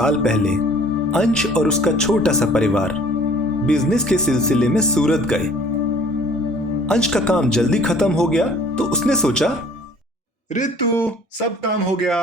साल पहले अंश और उसका छोटा सा परिवार बिजनेस के सिलसिले में सूरत गए। अंश का काम जल्दी खत्म हो गया तो उसने सोचा, रितु सब काम हो गया,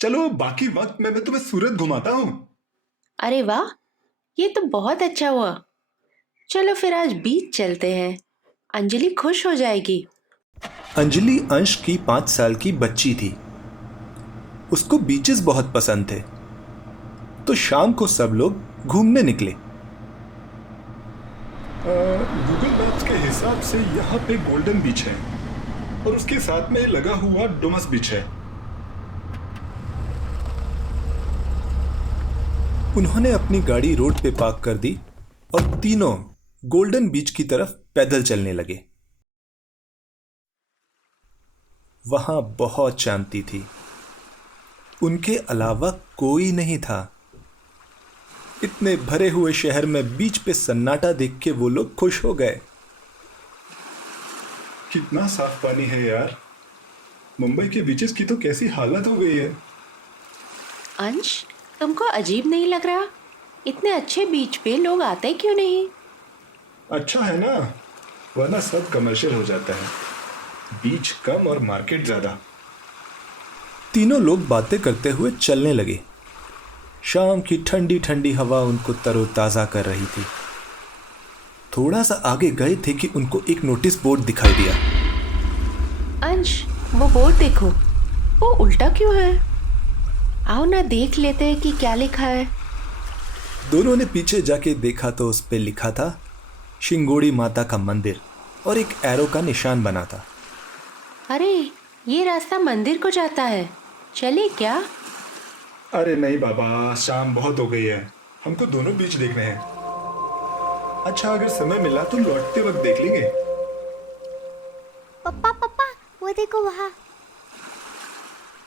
चलो बाकी वक्त में मैं तुम्हें सूरत घुमाता हूँ। अरे वाह, ये तो बहुत अच्छा हुआ। चलो फिर आज बीच चलते हैं, अंजलि खुश हो जाएगी। अंजलि अंश की 5 साल की बच्ची थी। उसको बीचेस बहुत पसंद थे, तो शाम को सब लोग घूमने निकले। गूगल मैप्स के हिसाब से यहाँ पे गोल्डन बीच है और उसके साथ में लगा हुआ डोमस बीच है। उन्होंने अपनी गाड़ी रोड पे पार्क कर दी और तीनों गोल्डन बीच की तरफ पैदल चलने लगे। वहां बहुत शांति थी, उनके अलावा कोई नहीं था। इतने भरे हुए शहर में बीच पे सन्नाटा देख के वो लोग खुश हो गए। कितना साफ पानी है यार, मुंबई के बीचेस की तो कैसी हालत हो गई है। अंश, तुमको अजीब नहीं लग रहा? इतने अच्छे बीच पे लोग आते क्यों नहीं? अच्छा है ना, वरना सब कमर्शियल हो जाता है, बीच कम और मार्केट ज्यादा। तीनों लोग बातें करते हुए चलने लगे। शाम की ठंडी ठंडी हवा उनको तरोताजा कर रही थी। थोड़ा सा आगे गए थे कि उनको एक नोटिस बोर्ड दिखाई दिया। अंश, वो बोर्ड देखो, वो उल्टा क्यों है? आओ ना देख लेते हैं कि क्या लिखा है। दोनों ने पीछे जाके देखा तो उस पे लिखा था शिंगोड़ी माता का मंदिर और एक एरो का निशान बना था। अरे, ये रास्ता मंदिर को जाता है, चले क्या? अरे नहीं बाबा, शाम बहुत हो गई है, हमको दोनों बीच देखने हैं। अच्छा, अगर समय मिला तो लौटते वक्त देख लेंगे। पप्पा पप्पा, वो देखो वहाँ।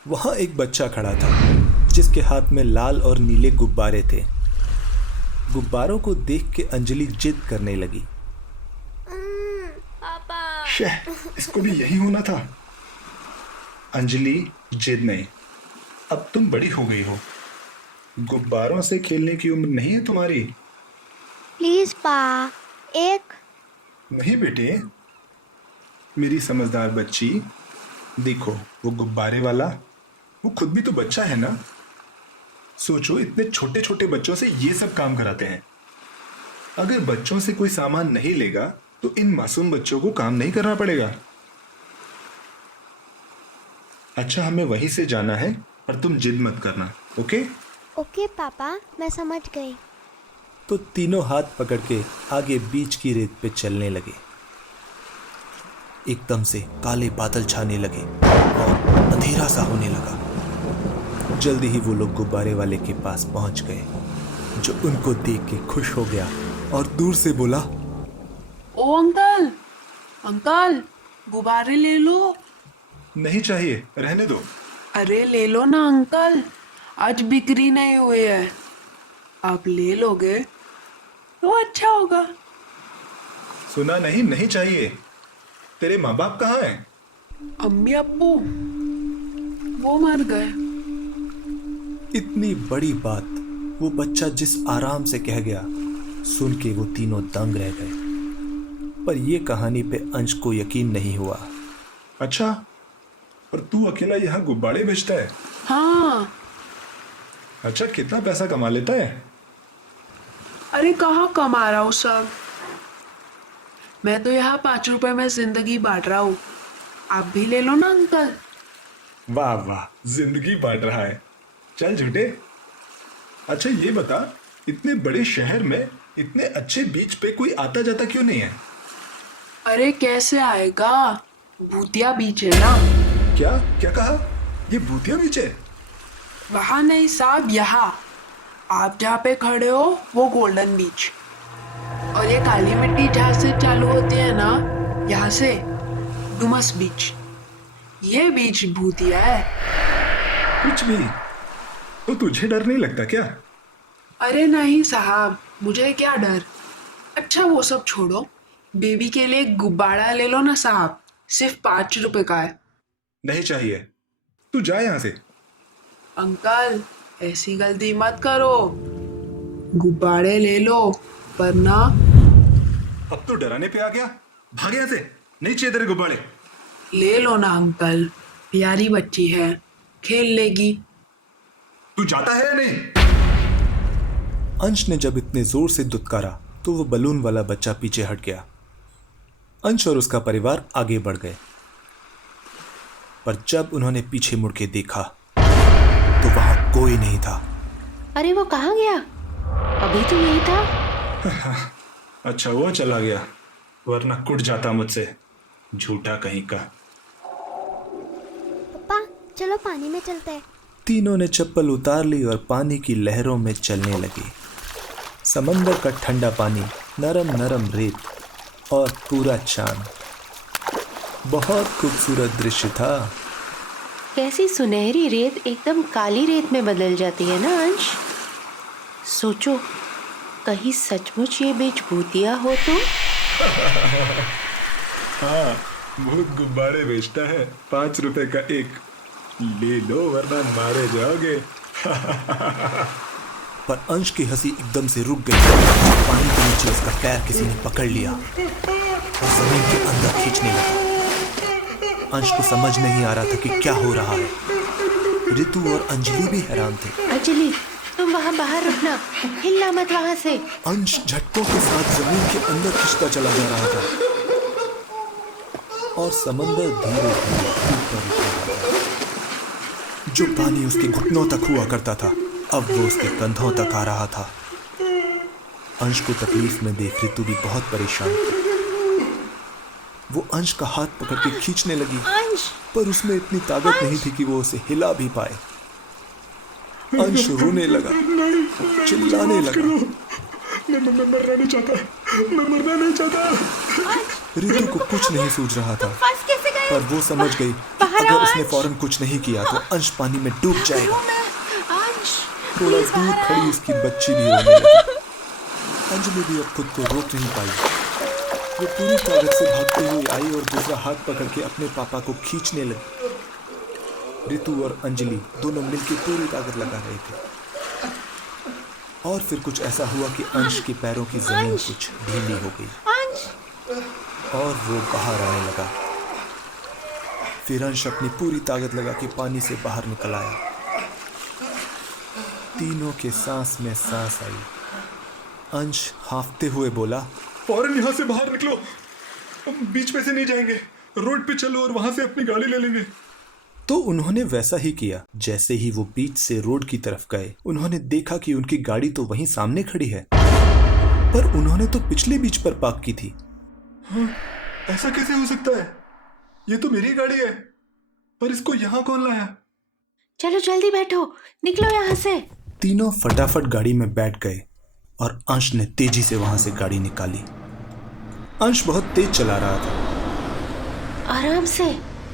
वहां एक बच्चा खड़ा था जिसके हाथ में लाल और नीले गुब्बारे थे। गुब्बारों को देख के अंजलि जिद करने लगी। पापा। शह, इसको भी यही होना था। अंजलि, जिद नहीं, अब तुम बड़ी हो गई हो, गुब्बारों से खेलने की उम्र नहीं है तुम्हारी। प्लीज पा, एक। नहीं बेटे, मेरी समझदार बच्ची, देखो वो गुब्बारे वाला, वो खुद भी तो बच्चा है ना। सोचो, इतने छोटे छोटे बच्चों से ये सब काम कराते हैं। अगर बच्चों से कोई सामान नहीं लेगा तो इन मासूम बच्चों को काम नहीं करना पड़ेगा। अच्छा, हमें वहीं से जाना है और तुम जिद मत करना, ओके? ओके पापा, मैं समझ गई। तो तीनों हाथ पकड़ के आगे बीच की रेत पे चलने लगे। एकदम से काले बादल छाने लगे और अंधेरा सा होने लगा। जल्दी ही वो लोग गुब्बारे वाले के पास पहुंच गए, जो उनको देख के खुश हो गया और दूर से बोला, ओ अंकल, अंकल गुब्बारे ले लो। नहीं चाहिए, रहने दो। अरे ले लो ना अंकल, आज बिक्री नहीं हुई है, आप ले लोगे तो अच्छा होगा। सुना नहीं, नहीं चाहिए। तेरे माँ बाप कहाँ हैं? अम्मी अब्बू वो मर गए। इतनी बड़ी बात वो बच्चा जिस आराम से कह गया, सुन के वो तीनों दंग रह गए। पर ये कहानी पे अंश को यकीन नहीं हुआ। अच्छा, और तू अकेला यहाँ गुब्बारे बेचता है? हाँ। अच्छा, कितना पैसा कमा लेता है? अरे कहाँ कमा रहा हूँ सब, मैं तो यहाँ 5 रुपए में जिंदगी बांट रहा हूँ, आप भी ले लो ना अंकल। वाह वाह, जिंदगी बांट रहा है, चल झूठे। अच्छा ये बता, इतने बड़े शहर में इतने अच्छे बीच पे कोई आता जाता क्यों नहीं है? अरे कैसे आएगा, भूतिया बीच है ना। क्या क्या कहा? ये भूतिया बीच है? वहाँ नहीं साहब, यहाँ आप जहाँ पे खड़े हो वो गोल्डन बीच, और ये काली मिट्टी जहाँ से चालू होती है ना, यहाँ से डुमस बीच, ये बीच भूतिया है। कुछ भी? तो तुझे डर नहीं लगता क्या? अरे नहीं साहब, मुझे क्या डर। अच्छा वो सब छोड़ो, बेबी के लिए एक गुब्बारा ले लो ना साहब, सिर्फ 5 रुपए का है। नहीं चाहिए, तू जा यहाँ से। अंकल ऐसी गलती मत करो, गुब्बारे ले लो वरना। अब तो डराने पे आ गया, भाग यहाँ से, नहीं चाहिए तेरे गुब्बारे। ले लो ना अंकल, प्यारी बच्ची है, खेल लेगी। तू जाता है या नहीं? अंश ने जब इतने जोर से दुत्कारा तो वो बलून वाला बच्चा पीछे हट गया। अंश और उसका परिवार आगे बढ़ गए, पर जब उन्होंने पीछे मुड़ के देखा तो वहां कोई नहीं था। अरे वो कहाँ गया? अभी तो यही था। अच्छा वो चला गया, वरना कुट जाता मुझसे, झूठा कहीं का। पापा चलो पानी में चलते हैं। तीनों ने चप्पल उतार ली और पानी की लहरों में चलने लगे। समंदर का ठंडा पानी, नरम नरम रेत और पूरा चांद, बहुत खूबसूरत दृश्य था। कैसी सुनहरी रेत एकदम काली रेत में बदल जाती है ना अंश। सोचो, कहीं सचमुच ये बीच भूतिया हो तो। हाँ, भूत गुब्बारे बेचता है, 5 रुपए का एक, ले लो वरना मारे जाओगे। पर अंश की हंसी एकदम से रुक गई। पानी के नीचे उसका पैर किसी ने पकड़ लिया और जमीन के अंदर खींचने लगा। अंश को समझ नहीं आ रहा था कि क्या हो रहा है। रितु और अंजलि भी हैरान थे। अंजलि, तुम वहाँ बाहर रुकना, हिलना मत वहाँ से। अंश झटकों के साथ जमीन के अंदर खिंचता चला जा रहा था और समंदर धीरे धीरे ऊपर उठ रहा था। जो पानी उसके घुटनों तक हुआ करता था, अब वो उसके कंधों तक आ रहा था। अंश को तकलीफ में देख रितु भी बहुत परेशान थी। वो अंश का हाथ पकड़ के खींचने लगी, पर उसमें इतनी ताकत नहीं थी कि वो उसे हिला भी पाए। अंश रोने लगा, चिल्लाने लगा। मैं मरना नहीं चाहता, मैं मरना नहीं चाहता। रितु को कुछ नहीं सूझ रहा था, पर वो समझ गई अगर उसने फौरन कुछ नहीं किया तो अंश पानी में डूब जाएगा। थोड़ा दूर खड़ी उसकी बच्ची भी रोने लगी। अंजलि भी अब खुद को रोक नहीं पाई। वो पूरी ताकत से भागते हुए आई और दूसरा हाथ पकड़ के अपने पापा को खींचने लगी। रितु और अंजलि दोनों मिलकर पूरी ताकत लगा रहे थे और फिर कुछ ऐसा हुआ कि अंश के पैरों की जमीन कुछ ढीली हो गई और वो बाहर आने लगा। फिर अंश अपनी पूरी ताकत लगा के पानी से बाहर निकल आया। तीनों के सांस में सांस आई। अंश हांफते हुए बोला, फौरन यहाँ से बाहर निकलो, बीच में से नहीं जाएंगे, रोड पे चलो और वहां से अपनी गाड़ी ले लेंगे। तो उन्होंने वैसा ही किया। जैसे ही वो बीच से रोड की तरफ गए, उन्होंने देखा कि उनकी गाड़ी तो वहीं सामने खड़ी है, पर उन्होंने तो पिछले बीच पर पार्क की थी। हाँ, ऐसा कैसे हो सकता है? ये तो मेरी गाड़ी है, पर इसको यहाँ कौन लाया? चलो जल्दी बैठो, निकलो यहाँ से। तीनों फटाफट गाड़ी में बैठ गए और अंश ने तेजी से वहां से गाड़ी निकाली। अंश बहुत तेज चला रहा था, आराम से।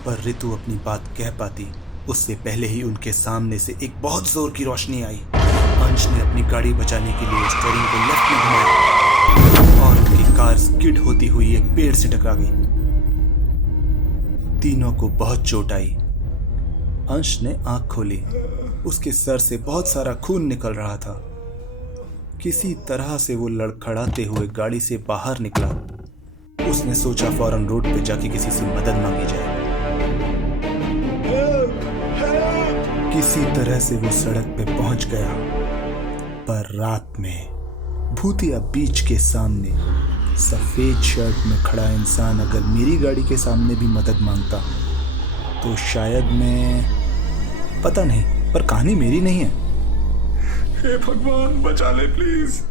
पर रितु अपनी बात कह पाती उससे पहले ही उनके सामने से एक बहुत जोर की रोशनी आई। अंश ने अपनी गाड़ी बचाने के लिए स्टीयरिंग को लेफ्ट में घुमाया और उनकी कार स्किड होती हुई एक पेड़ से टकरा गई। तीनों को बहुत चोट आई। अंश ने आंख खोली, उसके सर से बहुत सारा खून निकल रहा था। किसी तरह से वो लड़खड़ाते हुए गाड़ी से बाहर निकला। उसने सोचा फौरन रोड पे जाके किसी से मदद मांगी जाए। किसी तरह से वो सड़क पे पहुंच गया, पर रात में भूतिया बीच के सामने सफेद शर्ट में खड़ा इंसान अगर मेरी गाड़ी के सामने भी मदद मांगता तो शायद मैं, पता नहीं, पर कहानी मेरी नहीं है। हे भगवान बचा ले प्लीज।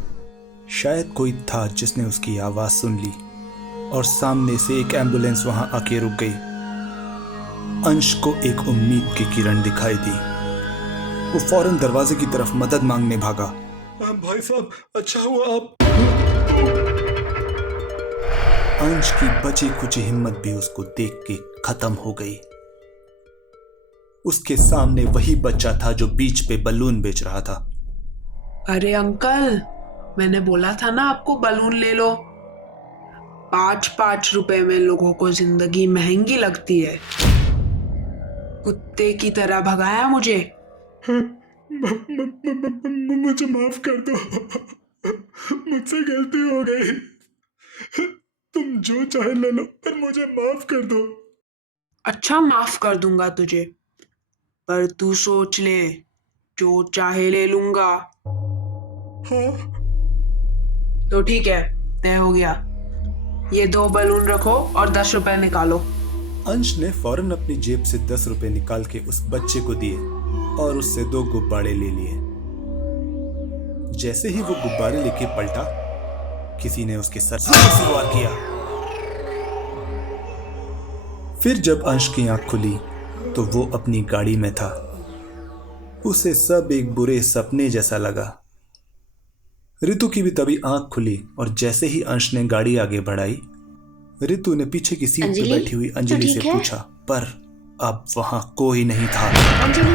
शायद कोई था जिसने उसकी आवाज सुन ली और सामने से एक एम्बुलेंस वहां आके रुक गई। अंश को एक उम्मीद की किरण दिखाई दी। वो फौरन दरवाजे की तरफ मदद मांगने भागा। भाई साहब, अच्छा हुआ आप। अंश की बची कुची हिम्मत भी उसको देख के खत्म हो गई। उसके सामने वही बच्चा था जो बीच पे बलून बेच रहा था। अरे अंकल, मैंने बोला था ना आपको बलून ले लो। 5-5 रुपए में लोगों को जिंदगी महंगी लगती है। कुत्ते की तरह भगाया मुझे। मुझे माफ कर दो, मुझसे गलती हो गई। तुम जो चाहे ले लो, पर मुझे माफ कर दो। अच्छा, माफ कर दूंगा तुझे, पर तू सोच ले, जो चाहे ले लूंगा। हाँ। तो ठीक है, तय हो गया। ये 2 बलून रखो और 10 रुपए निकालो। अंश ने फौरन अपनी जेब से 10 रुपए निकाल के उस बच्चे को दिए और उससे 2 गुब्बारे ले लिए। जैसे ही वो गुब्बारे लेके पलटा, किसी ने उसके सर से वार किया। फिर जब अंश की आंख खुली तो वो अपनी गाड़ी में था। उसे सब एक बुरे सपने जैसा लगा। रितु की भी तभी आंख खुली और जैसे ही अंश ने गाड़ी आगे बढ़ाई, रितु ने पीछे की सीट पर अंजलि, बैठी हुई अंजलि तू से ठीक है? पूछा, पर अब वहां कोई नहीं था। अंजलि,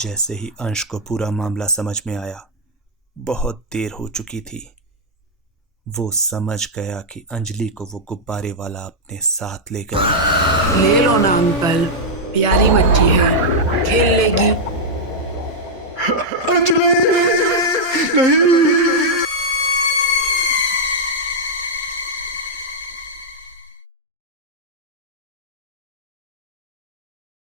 जैसे ही अंश को पूरा मामला समझ में आया, बहुत देर हो चुकी थी। वो समझ गया कि अंजलि को वो गुब्बारे वाला अपने साथ ले गया। ले लो ना अंकल, प्यारी बच्ची है, खेल लेगी। अंजलि, नहीं।